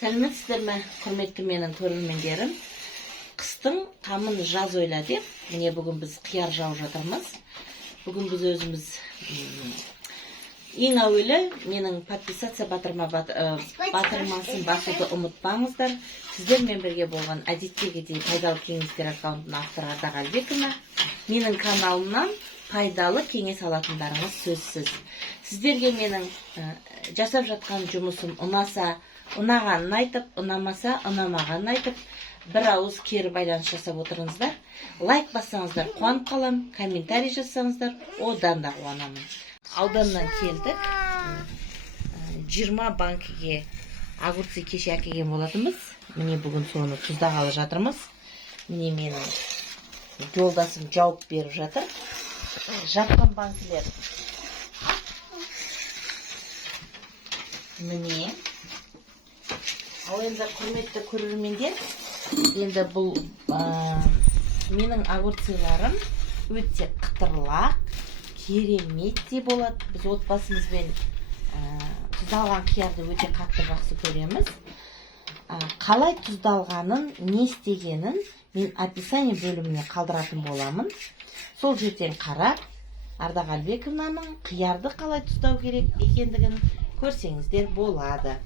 Сәлеметсіздер ме, құрметті менің көрермендерім. Қыстың қамын жаз ойла деп, міне бүгін біз қияр жауып жатырмыз. Бүгін біз өзіміз ең әуелі менің подписация батырмасын басуды ұмытпаңыздар. Сіздермен бірге болған әдеттегідей пайдалы кеңестер аккаунтының авторы Ардақ Әлбекова. Менің каналымнан пайдалы кеңес алатындарыңыз сөзсіз. Сіздерге менің жасап жатқан жұмысым ұнағанын айтып, ұнамаса ұнамағанын айтып, бір ауыз кері байланыс жасап отырыңыздар. Лайк бассаңыздар қуанып қалам, комментарий жазсаңыздар, одан да қуанамын. Ауданнан келдік. 20 банкіге огурцы кеше әкелген болатынбыз. Міне бүгін соны тұздағалы жатырмыз. Міне менің жолдасым жауып беріп жатыр. Жапқан банкілер. Міне. Ал енді құрметті көрермендер, енді бұл менің огурцыларым өте қытырлақ, керемет те болады. Біз отбасымызбен тұздалған қиярды өте қатты жақсы көреміз. Қалай тұздалғанын, не істегенін мен описание бөліміне қалдыратын боламын. Сол жерден қарап, Ардақ Әлбекованың қиярды қалай тұздау керек екендігін көрсеңіздер болады.